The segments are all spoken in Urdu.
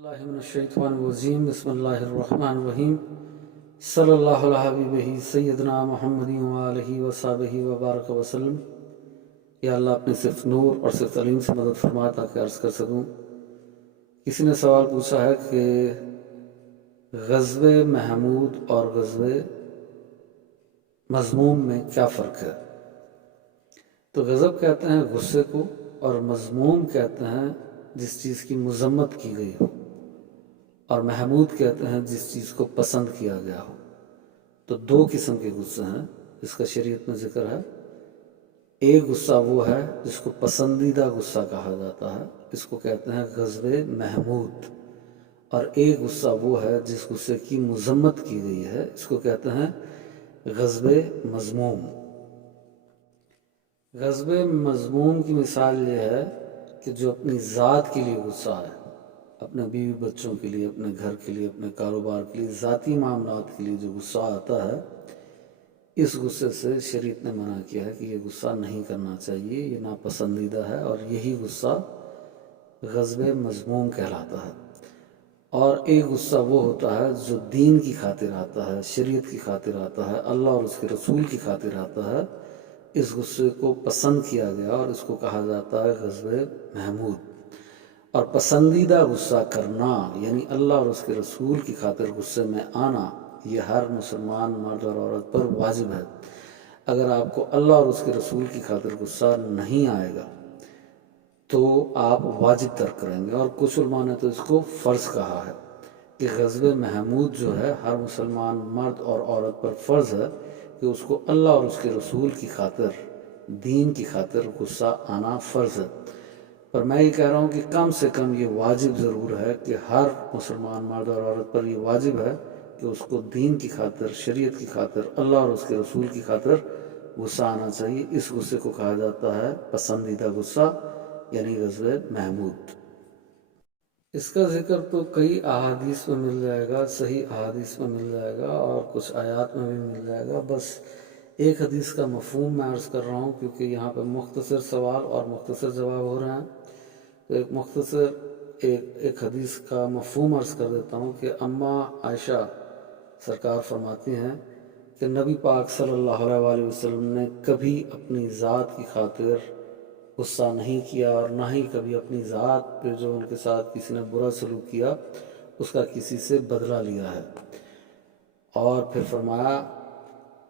اللہ من الشیطان الرجیم بسم اللہ الرحمن الرحیم صلی اللہ علیہ حبیبہ سیدنا محمد وآلہ وصحبہ وبارک وسلم۔ یا اللہ اپنے صرف نور اور صرف تعلیم سے مدد فرما تاکہ عرض کر سکوں۔ کسی نے سوال پوچھا ہے کہ غزوہ محمود اور غزوہ مذموم میں کیا فرق ہے؟ تو غضب کہتے ہیں غصے کو، اور مذموم کہتے ہیں جس چیز کی مذمت کی گئی ہو، اور محمود کہتے ہیں جس چیز کو پسند کیا گیا ہو۔ تو دو قسم کے غصے ہیں جس کا شریعت میں ذکر ہے۔ ایک غصہ وہ ہے جس کو پسندیدہ غصہ کہا جاتا ہے، اس کو کہتے ہیں غضب محمود، اور ایک غصہ وہ ہے جس غصے کی مذمت کی گئی ہے، اس کو کہتے ہیں غضب مذموم۔ غضب مذموم کی مثال یہ ہے کہ جو اپنی ذات کے لیے غصہ ہے، اپنے بیوی بچوں کے لیے، اپنے گھر کے لیے، اپنے کاروبار کے لیے، ذاتی معاملات کے لیے جو غصہ آتا ہے، اس غصے سے شریعت نے منع کیا ہے کہ یہ غصہ نہیں کرنا چاہیے، یہ ناپسندیدہ ہے، اور یہی غصہ غضب مذموم کہلاتا ہے۔ اور ایک غصہ وہ ہوتا ہے جو دین کی خاطر آتا ہے، شریعت کی خاطر آتا ہے، اللہ اور اس کے رسول کی خاطر آتا ہے۔ اس غصے کو پسند کیا گیا اور اس کو کہا جاتا ہے غضب محمود۔ اور پسندیدہ غصہ کرنا یعنی اللہ اور اس کے رسول کی خاطر غصے میں آنا، یہ ہر مسلمان مرد اور عورت پر واجب ہے۔ اگر آپ کو اللہ اور اس کے رسول کی خاطر غصہ نہیں آئے گا تو آپ واجب ترک کریں گے، اور کچھ علماء نے تو اس کو فرض کہا ہے کہ غضب محمود جو ہے ہر مسلمان مرد اور عورت پر فرض ہے کہ اس کو اللہ اور اس کے رسول کی خاطر، دین کی خاطر غصہ آنا فرض ہے۔ پر میں یہ کہہ رہا ہوں کہ کم سے کم یہ واجب ضرور ہے کہ ہر مسلمان مرد اور عورت پر یہ واجب ہے کہ اس کو دین کی خاطر، شریعت کی خاطر، اللہ اور اس کے رسول کی خاطر غصہ آنا چاہیے۔ اس غصے کو کہا جاتا ہے پسندیدہ غصہ یعنی غضب محمود۔ اس کا ذکر تو کئی احادیث میں مل جائے گا، صحیح احادیث میں مل جائے گا، اور کچھ آیات میں بھی مل جائے گا۔ بس ایک حدیث کا مفہوم میں عرض کر رہا ہوں کیونکہ یہاں پہ مختصر سوال اور مختصر جواب ہو رہے ہیں، تو ایک مختصر ایک حدیث کا مفہوم عرض کر دیتا ہوں کہ اماں عائشہ سرکار فرماتی ہیں کہ نبی پاک صلی اللہ علیہ وآلہ وسلم نے کبھی اپنی ذات کی خاطر غصہ نہیں کیا، اور نہ ہی کبھی اپنی ذات پہ جو ان کے ساتھ کسی نے برا سلوک کیا اس کا کسی سے بدلہ لیا ہے۔ اور پھر فرمایا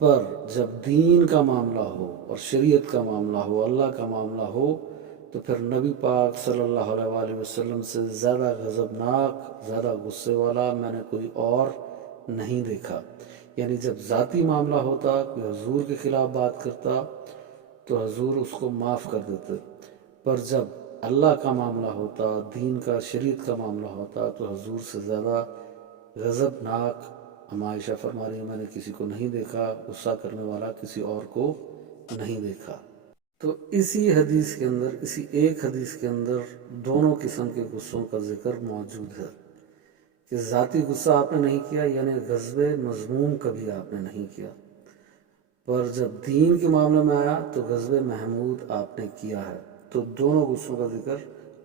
پر جب دین کا معاملہ ہو اور شریعت کا معاملہ ہو، اللہ کا معاملہ ہو، تو پھر نبی پاک صلی اللہ علیہ وآلہ وسلم سے زیادہ غضبناک، زیادہ غصے والا میں نے کوئی اور نہیں دیکھا۔ یعنی جب ذاتی معاملہ ہوتا، کوئی حضور کے خلاف بات کرتا تو حضور اس کو معاف کر دیتے، پر جب اللہ کا معاملہ ہوتا، دین کا، شریعت کا معاملہ ہوتا، تو حضور سے زیادہ غضبناک اماں عائشہ فرما رہی ہیں میں نے کسی کو نہیں دیکھا، غصہ کرنے والا کسی اور کو نہیں دیکھا۔ تو اسی حدیث کے اندر، اسی ایک حدیث کے اندر دونوں قسم کے غصوں کا ذکر موجود ہے کہ ذاتی غصہ آپ نے نہیں کیا یعنی غضب مذموم کبھی آپ نے نہیں کیا، پر جب دین کے معاملے میں آیا تو غضب محمود آپ نے کیا ہے۔ تو دونوں غصوں کا ذکر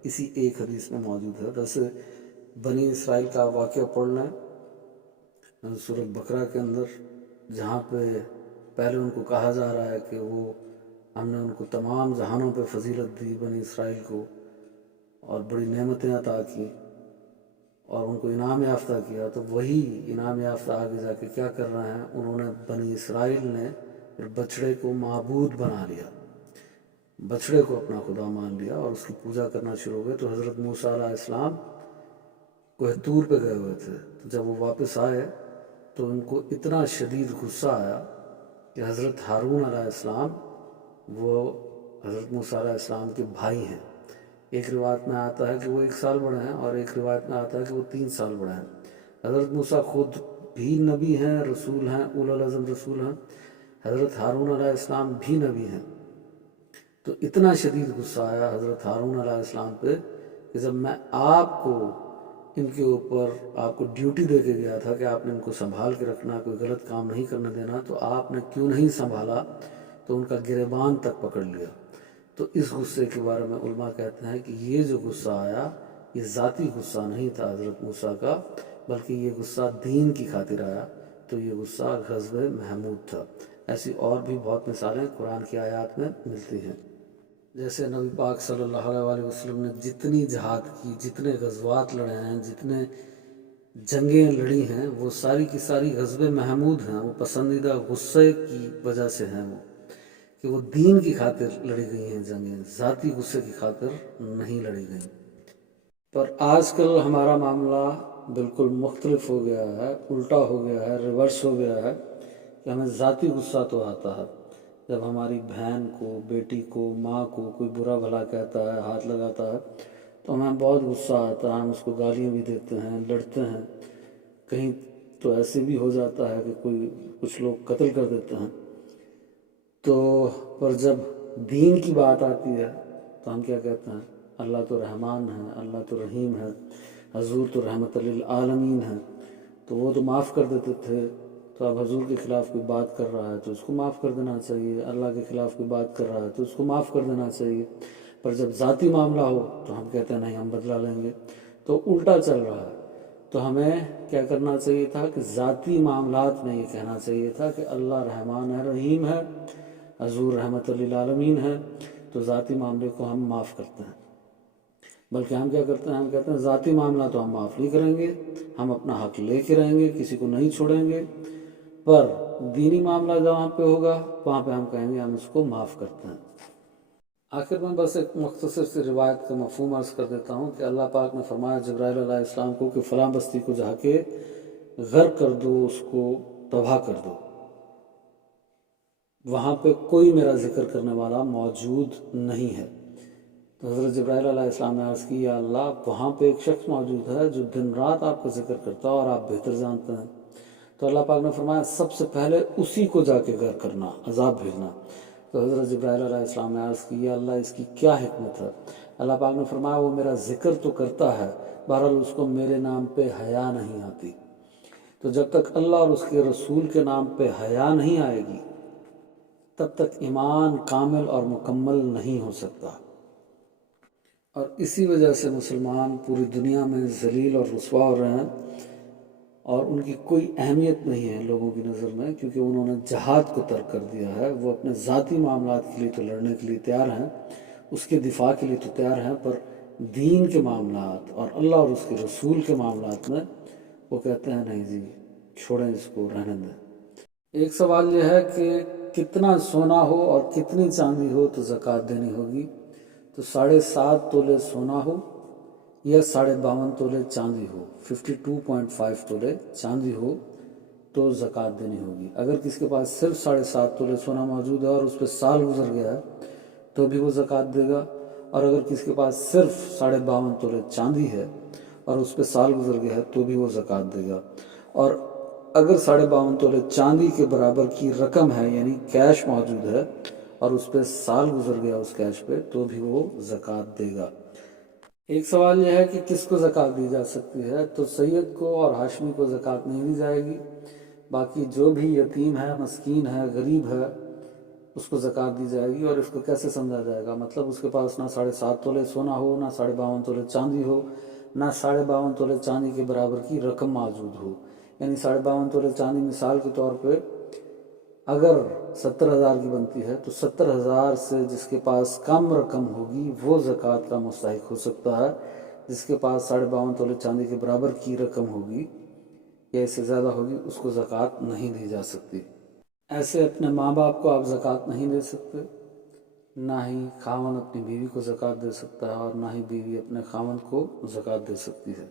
اسی ایک حدیث میں موجود ہے۔ ویسے بنی اسرائیل کا واقعہ پڑھ لیں سورۃ بقرہ کے اندر، جہاں پہ پہلے ان کو کہا جا رہا ہے کہ ہم نے ان کو تمام جہانوں پہ فضیلت دی، بنی اسرائیل کو، اور بڑی نعمتیں عطا کی اور ان کو انعام یافتہ کیا، تو وہی انعام یافتہ آگے جا کے کیا کر رہے ہیں، انہوں نے بنی اسرائیل نے پھر بچڑے کو معبود بنا لیا، بچڑے کو اپنا خدا مان لیا اور اس کی پوجا کرنا شروع ہو گئے۔ تو حضرت موسیٰ علیہ السلام کوہ طور پہ گئے ہوئے تھے، تو جب وہ واپس آئے تو ان کو اتنا شدید غصہ آیا کہ حضرت ہارون علیہ السلام، وہ حضرت موسیٰ علیہ السلام کے بھائی ہیں، ایک روایت میں آتا ہے کہ وہ 1 سال بڑے ہیں اور ایک روایت میں آتا ہے کہ وہ 3 سال بڑے ہیں۔ حضرت موسیٰ خود بھی نبی ہیں، رسول ہیں، اولو العزم رسول ہیں، حضرت ہارون علیہ السلام بھی نبی ہیں۔ تو اتنا شدید غصہ آیا حضرت ہارون علیہ السلام پہ کہ جب میں آپ کو ان کے اوپر، آپ کو ڈیوٹی دے کے گیا تھا کہ آپ نے ان کو سنبھال کے رکھنا، کوئی غلط کام نہیں کرنے دینا، تو آپ نے کیوں نہیں سنبھالا؟ تو ان کا گریبان تک پکڑ لیا۔ تو اس غصے کے بارے میں علماء کہتے ہیں کہ یہ جو غصہ آیا یہ ذاتی غصہ نہیں تھا حضرت موسیٰ کا، بلکہ یہ غصہ دین کی خاطر آیا، تو یہ غصہ غضب محمود تھا۔ ایسی اور بھی بہت مثالیں قرآن کی آیات میں ملتی ہیں۔ جیسے نبی پاک صلی اللہ علیہ وسلم نے جتنی جہاد کی، جتنے غزوات لڑے ہیں، جتنے جنگیں لڑی ہیں، وہ ساری کی ساری غضب محمود ہیں، وہ پسندیدہ غصے کی وجہ سے ہیں، وہ کہ وہ دین کی خاطر لڑی گئی ہیں جنگیں، ذاتی غصے کی خاطر نہیں لڑی گئیں۔ پر آج کل ہمارا معاملہ بالکل مختلف ہو گیا ہے، الٹا ہو گیا ہے، ریورس ہو گیا ہے، کہ ہمیں ذاتی غصہ تو آتا ہے جب ہماری بہن کو، بیٹی کو، ماں کو کوئی برا بھلا کہتا ہے، ہاتھ لگاتا ہے، تو ہمیں بہت غصہ آتا ہے، ہم اس کو گالیاں بھی دیتے ہیں، لڑتے ہیں، کہیں تو ایسے بھی ہو جاتا ہے کہ کچھ لوگ قتل کر دیتے ہیں۔ تو پر جب دین کی بات آتی ہے تو ہم کیا کہتے ہیں؟ اللہ تو رحمان ہے، اللہ تو رحیم ہے، حضور تو رحمت للعالمین ہے، تو وہ تو معاف کر دیتے تھے، تو اب حضور کے خلاف کوئی بات کر رہا ہے تو اس کو معاف کر دینا چاہیے، اللہ کے خلاف کوئی بات کر رہا ہے تو اس کو معاف کر دینا چاہیے۔ پر جب ذاتی معاملہ ہو تو ہم کہتے ہیں نہیں، ہم بدلہ لیں گے، تو الٹا چل رہا ہے۔ تو ہمیں کیا کرنا چاہیے تھا کہ ذاتی معاملات میں یہ کہنا چاہیے تھا کہ اللہ رحمان ہے، رحیم ہے، حضور رحمت للعالمین ہے، تو ذاتی معاملے کو ہم معاف کرتے ہیں۔ بلکہ ہم کیا کرتے ہیں؟ ہم کہتے ہیں ذاتی معاملہ تو ہم معاف نہیں کریں گے، ہم اپنا حق لے کے رہیں گے، کسی کو نہیں چھوڑیں گے، پر دینی معاملہ جہاں پہ ہوگا وہاں پہ ہم کہیں گے ہم اس کو معاف کرتے ہیں۔ آخر میں بس ایک مختصر سی روایت کا مفہوم عرض کر دیتا ہوں کہ اللہ پاک نے فرمایا جبرائیل علیہ السلام کو کہ فلاں بستی کو جا کے غرق کر دو، اس کو تباہ کر دو، وہاں پہ کوئی میرا ذکر کرنے والا موجود نہیں ہے۔ تو حضرت جبرائیل علیہ السلام نے عرض کی یا اللہ، وہاں پہ ایک شخص موجود ہے جو دن رات آپ کا ذکر کرتا ہے اور آپ بہتر جانتے ہیں۔ تو اللہ پاک نے فرمایا سب سے پہلے اسی کو جا کے غرق کرنا، عذاب بھیجنا۔ تو حضرت جبرائیل علیہ السلام نے عرض کی یا اللہ، اس کی کیا حکمت ہے؟ اللہ پاک نے فرمایا وہ میرا ذکر تو کرتا ہے، بہرحال اس کو میرے نام پہ حیا نہیں آتی۔ تو جب تک اللہ اور اس کے رسول کے نام پہ حیا نہیں آئے گی تب تک ایمان کامل اور مکمل نہیں ہو سکتا۔ اور اسی وجہ سے مسلمان پوری دنیا میں ذلیل اور رسوا ہو رہے ہیں، اور ان کی کوئی اہمیت نہیں ہے لوگوں کی نظر میں، کیونکہ انہوں نے جہاد کو ترک کر دیا ہے۔ وہ اپنے ذاتی معاملات کے لیے تو لڑنے کے لیے تیار ہیں، اس کے دفاع کے لیے تو تیار ہیں، پر دین کے معاملات اور اللہ اور اس کے رسول کے معاملات میں وہ کہتے ہیں نہیں جی، چھوڑیں اس کو، رہنے دیں۔ ایک سوال یہ ہے کہ کتنا سونا ہو اور کتنی چاندی ہو تو زکوٰۃ دینی ہوگی؟ تو 7.5 تولے سونا ہو یا 52.5 تولے چاندی ہو، 52.5 تولے چاندی ہو تو زکوٰۃ دینی ہوگی۔ اگر کسی کے پاس صرف 7.5 تولے سونا موجود ہے اور اس پہ سال گزر گیا ہے تو بھی وہ زکوٰۃ دے گا، اور اگر کسی کے پاس صرف 52.5 تولے چاندی ہے اور اس پہ سال گزر گیا ہے تو بھی وہ زکوٰۃ دے گا، اور اگر 52.5 تولے چاندی کے برابر کی رقم ہے، یعنی کیش موجود ہے، اور اس پہ سال گزر گیا اس کیش پہ، تو بھی وہ زکوٰۃ دے گا۔ ایک سوال یہ ہے کہ کس کو زکوٰۃ دی جا سکتی ہے؟ تو سید کو اور ہاشمی کو زکوٰۃ نہیں دی جائے گی، باقی جو بھی یتیم ہے، مسکین ہے، غریب ہے، اس کو زکوٰۃ دی جائے گی۔ اور اس کو کیسے سمجھا جائے گا؟ مطلب اس کے پاس نہ 7.5 تولے سونا ہو، نہ 52.5 تولے چاندی ہو، نہ 52.5 تولے چاندی کے برابر کی رقم موجود ہو۔ یعنی 52.5 تولے چاندی مثال کے طور پہ اگر 70,000 کی بنتی ہے تو 70,000 سے جس کے پاس کم رقم ہوگی وہ زکوٰۃ کا مستحق ہو سکتا ہے، جس کے پاس 52.5 تولے چاندی کے برابر کی رقم ہوگی یا اس سے زیادہ ہوگی، اس کو زکوٰۃ نہیں دی جا سکتی۔ ایسے اپنے ماں باپ کو آپ زکوٰۃ نہیں دے سکتے، نہ ہی خاوند اپنی بیوی کو زکوٰۃ دے سکتا ہے، اور نہ ہی بیوی اپنے خاوند کو زکوٰۃ دے سکتی ہے۔